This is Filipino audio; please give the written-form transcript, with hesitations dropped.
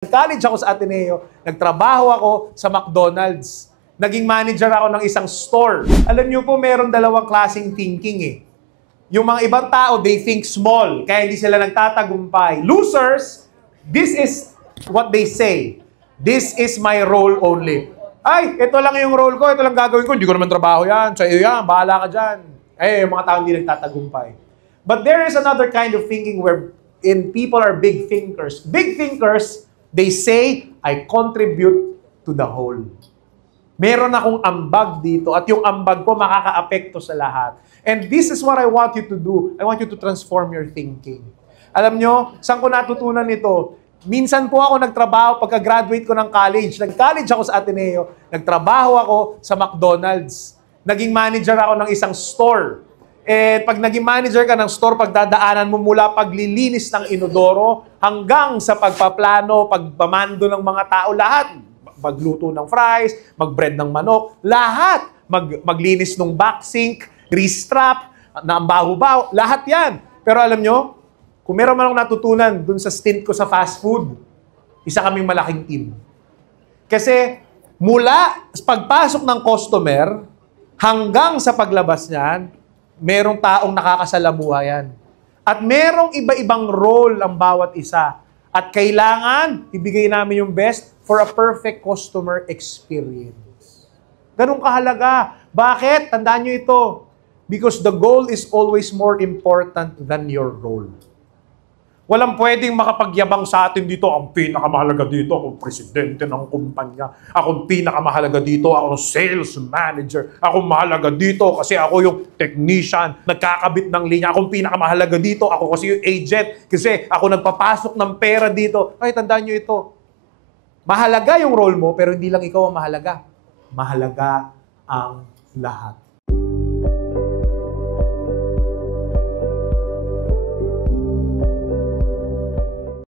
College ako sa Ateneo, nagtrabaho ako sa McDonald's. Naging manager ako ng isang store. Alam niyo po, meron dalawang klaseng thinking eh. Yung mga ibang tao, they think small, kaya hindi sila nagtatagumpay. Losers, this is what they say. This is my role only. Ay, ito lang yung role ko, ito lang gagawin ko, hindi ko naman trabaho yan, sa iyo yan, bahala ka dyan. Eh, yung mga tao hindi nagtatagumpay. But there is another kind of thinking wherein people are big thinkers. Big thinkers, they say, I contribute to the whole. Meron akong ambag dito at yung ambag ko makakaapekto sa lahat. And this is what I want you to do. I want you to transform your thinking. Alam nyo, saan ko natutunan ito? Minsan po ako nagtrabaho pagka-graduate ko ng college. Nag-college ako sa Ateneo. Nagtrabaho ako sa McDonald's. Naging manager ako ng isang store. Eh, pag naging manager ka ng store, pagdadaanan mo mula paglilinis ng inodoro hanggang sa pagpaplano, pagpamando ng mga tao, lahat. Magluto ng fries, mag-bread ng manok, lahat. Maglinis ng back sink, grease trap, na ang baho-baho, lahat yan. Pero alam nyo, kung meron man akong natutunan dun sa stint ko sa fast food, isa kaming malaking team. Kasi mula pagpasok ng customer hanggang sa paglabas niyan, merong taong nakakasalamuha yan. At merong iba-ibang role ang bawat isa. At kailangan ibigay namin yung best for a perfect customer experience. Ganun kahalaga. Bakit? Tandaan nyo ito. Because the goal is always more important than your role. Walang pwedeng makapagyabang sa atin dito, ang pinakamahalaga dito, akong presidente ng kumpanya. Akong pinakamahalaga dito, ako sales manager. Akong mahalaga dito kasi ako yung technician, nagkakabit ng linya. Akong pinakamahalaga dito, ako kasi yung agent. Kasi ako nagpapasok ng pera dito. Ay, tandaan nyo ito. Mahalaga yung role mo, pero hindi lang ikaw ang mahalaga. Mahalaga ang lahat.